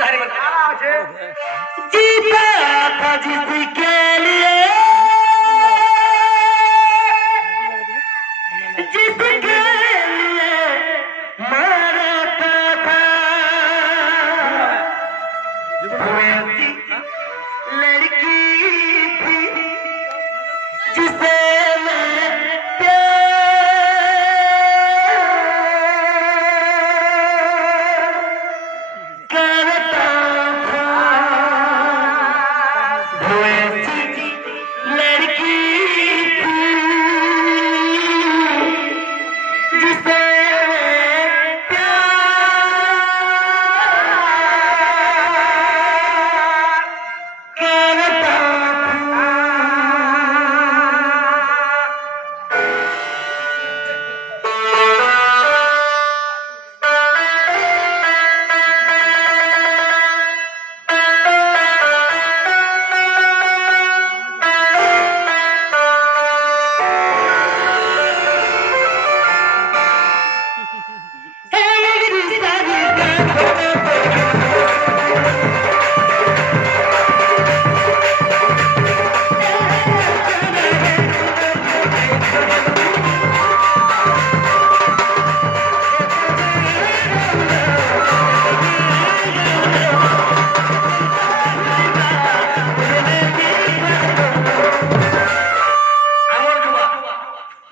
सारे बता जीता था जिसके लिए जिसके लिए मरता था वो ऐसी लड़की थी जिसे मैं प्यार करता था वो ऐसी लड़की थी जिसे मैं प्यार करता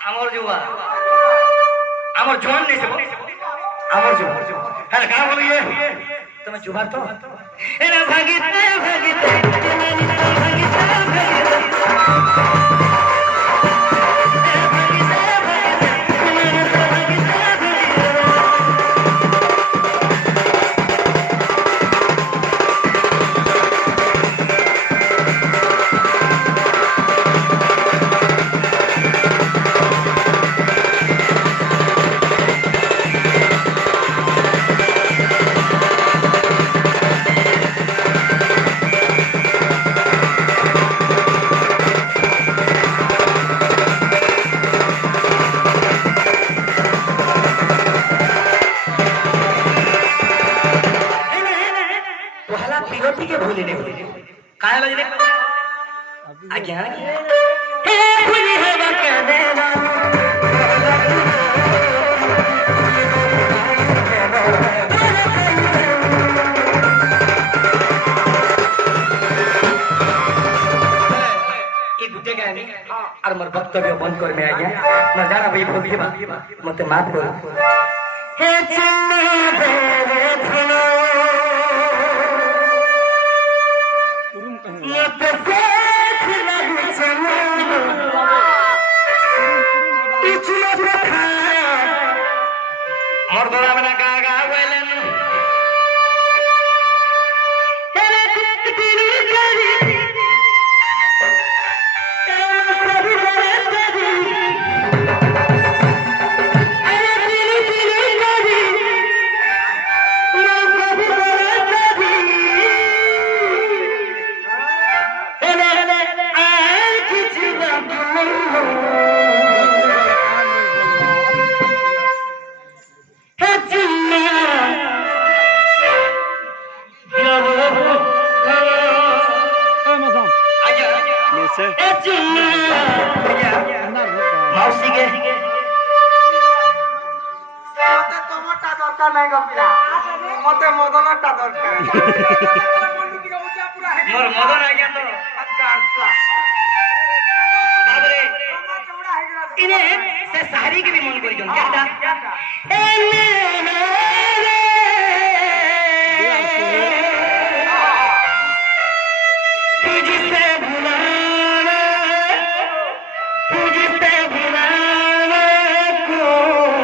আমার যুবা আমার জোয়ান নেই আমার যুবা হ্যাঁ কার বলি তুমি যুবার তো এরা ভাগিতে ভাগিতে पहला पिलोटी के भूली नहीं काहे लजने आज्ञा हे भूली है क्या देवा ये गुटे का नहीं और मर वक्तव्य बंद कर में आज्ञा न जाना भाई भूल के बात मते माफ करो हे चन्ना देवे धनो और बड़ा बड़ा गागा वेलन मौसी के মতে তোমারটা দরকার নাই গপিলা মতে মদনটা দরকার मोर मदन आ गया तो আচ্ছা আচ্ছা बाबरे তোমার চৌড়া হয়ে গেল इने से सारी के भी मन करी जों क्या तुझसे भुलाना तुझसे भुलाना कोई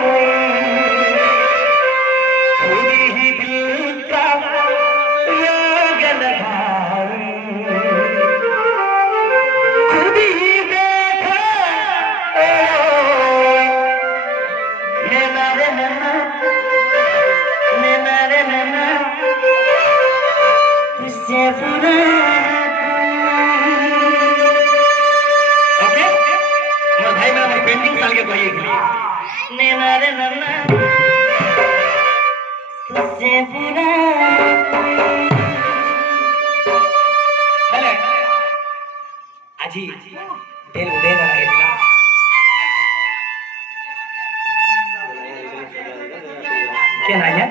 खुद ही दिल का रोग लगाऊं खुद ही देखा नैना रे नैना तुझसे ओके मोर भाई मेरा पेंटिंग साल के कहिए नैना रे नैना तुझसे बुरा ଆଜି ବେଲ ଉଦୟ ହେଇଥିଲା କେନ୍ ଆଜ୍ଞା